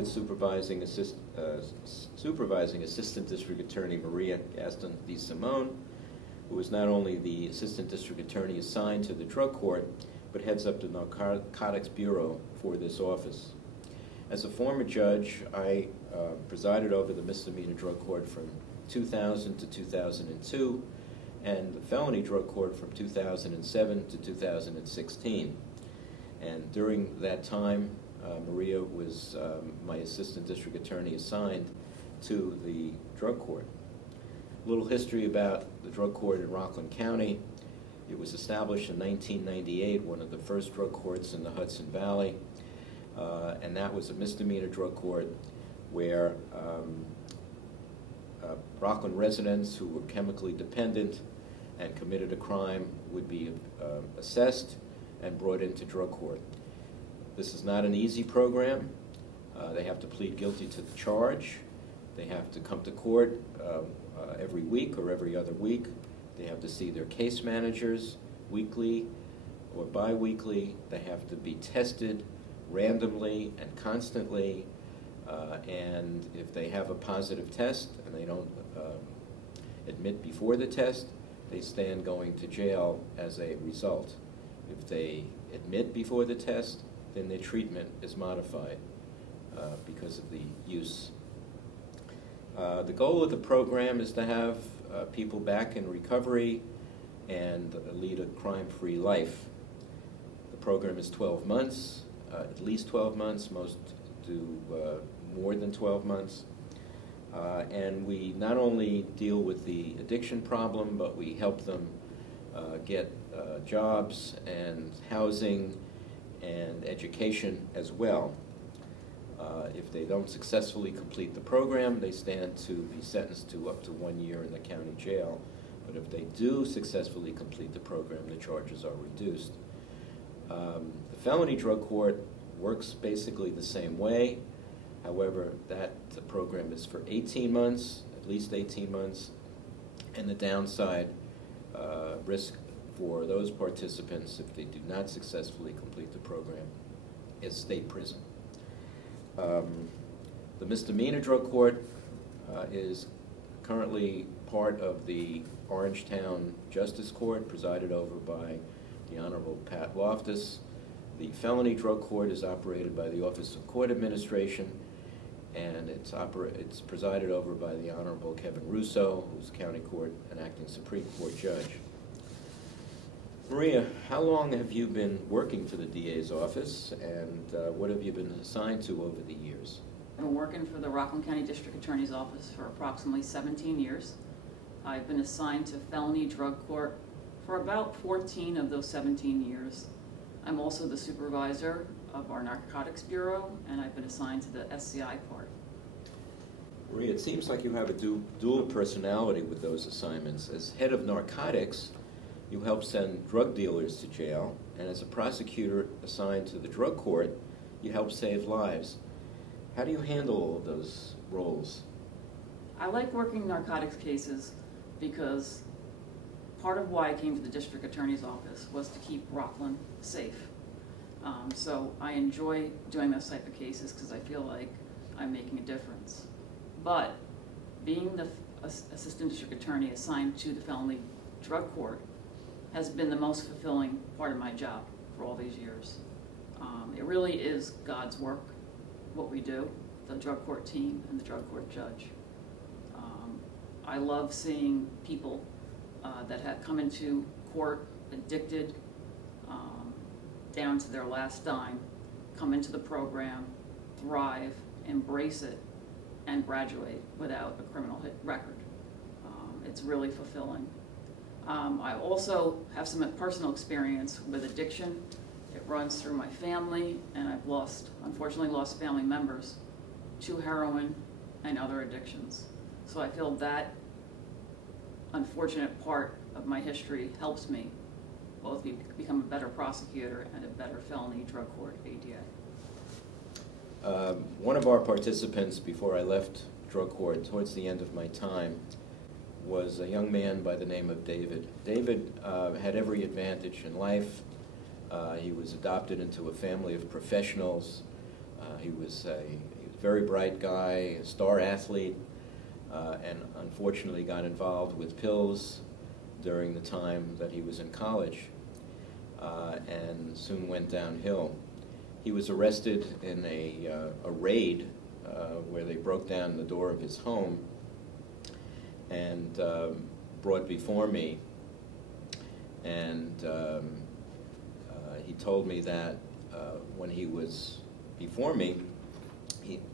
with Supervising Assistant District Attorney Maria Gaston-Desimone, who is not only the Assistant District Attorney assigned to the Drug Court, but heads up the Narcotics Bureau for this office. As a former judge, I presided over the Misdemeanor Drug Court from 2000 to 2002, and the Felony Drug Court from 2007 to 2016. And during that time, Maria was my Assistant District Attorney assigned to the Drug Court. A little history about the Drug Court in Rockland County. It was established in 1998, one of the first drug courts in the Hudson Valley, and that was a misdemeanor drug court where Rockland residents who were chemically dependent and committed a crime would be assessed and brought into drug court. This is not an easy program. They have to plead guilty to the charge. They have to come to court every week or every other week. They have to see their case managers weekly or bi-weekly. They have to be tested randomly and constantly. And if they have a positive test and they don't admit before the test, they stand going to jail as a result. If they admit before the test, then their treatment is modified because of the use. The goal of the program is to have people back in recovery and lead a crime-free life. The program is 12 months, at least 12 months. Most do more than 12 months. And we not only deal with the addiction problem, but we help them get jobs and housing and education as well. If they don't successfully complete the program, they stand to be sentenced to up to 1 year in the county jail. But if they do successfully complete the program, the charges are reduced. The Felony Drug Court works basically the same way. However, that program is for 18 months, at least 18 months, and the downside risk for those participants, if they do not successfully complete the program, is state prison. The Misdemeanor Drug Court is currently part of the Orange Town Justice Court, presided over by the Honorable Pat Loftus. The Felony Drug Court is operated by the Office of Court Administration, and it's presided over by the Honorable Kevin Russo, who's County Court and Acting Supreme Court Judge. Maria, how long have you been working for the DA's office, and what have you been assigned to over the years? I've been working for the Rockland County District Attorney's Office for approximately 17 years. I've been assigned to Felony Drug Court for about 14 of those 17 years. I'm also the supervisor of our Narcotics Bureau, and I've been assigned to the SCI part. Maria, it seems like you have a dual personality with those assignments. As head of narcotics, you help send drug dealers to jail, and as a prosecutor assigned to the drug court, you help save lives. How do you handle all of those roles? I like working narcotics cases because part of why I came to the district attorney's office was to keep Rockland safe. So I enjoy doing those type of cases because I feel like I'm making a difference. But being the assistant district attorney assigned to the Felony Drug Court has been the most fulfilling part of my job for all these years. It really is God's work, what we do, the drug court team and the drug court judge. I love seeing people that have come into court addicted down to their last dime, come into the program, thrive, embrace it, and graduate without a criminal record. It's really fulfilling. I also have some personal experience with addiction. It runs through my family, and I've unfortunately lost family members to heroin and other addictions. So I feel that unfortunate part of my history helps me both become a better prosecutor and a better felony drug court ADA. One of our participants before I left drug court, towards the end of my time, was a young man by the name of David. David had every advantage in life. He was adopted into a family of professionals. He was very bright guy, a star athlete, and unfortunately got involved with pills during the time that he was in college, and soon went downhill. He was arrested in a raid where they broke down the door of his home and brought before me. And he told me that when he was before me,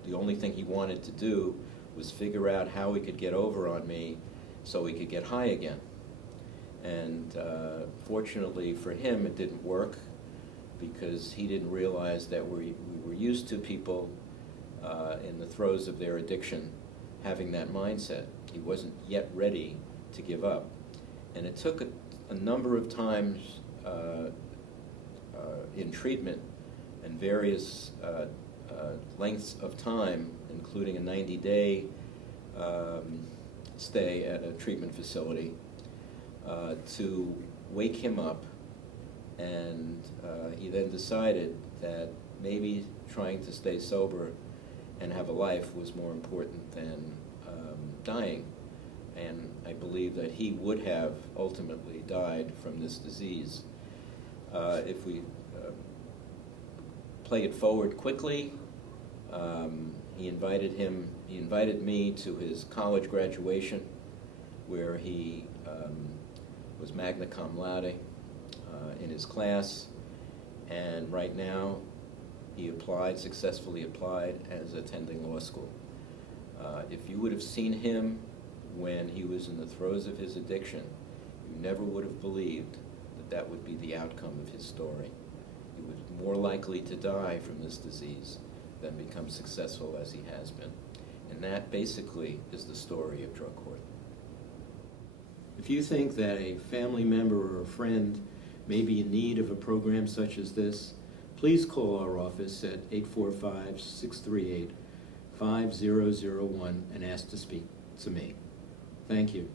the only thing he wanted to do was figure out how he could get over on me so he could get high again. And fortunately for him, it didn't work, because he didn't realize that we were used to people in the throes of their addiction having that mindset. He wasn't yet ready to give up. And it took a number of times in treatment and various lengths of time, including a 90-day stay at a treatment facility, to wake him up. And he then decided that maybe trying to stay sober and have a life was more important than dying. And I believe that he would have ultimately died from this disease. If we play it forward quickly, he invited me to his college graduation, where he was magna cum laude in his class, and right now he successfully applied as attending law school. If you would have seen him when he was in the throes of his addiction, you never would have believed that that would be the outcome of his story. He was more likely to die from this disease than become successful as he has been. And that basically is the story of drug court. If you think that a family member or a friend may be in need of a program such as this, please call our office at 845-638-5001 and ask to speak to me. Thank you.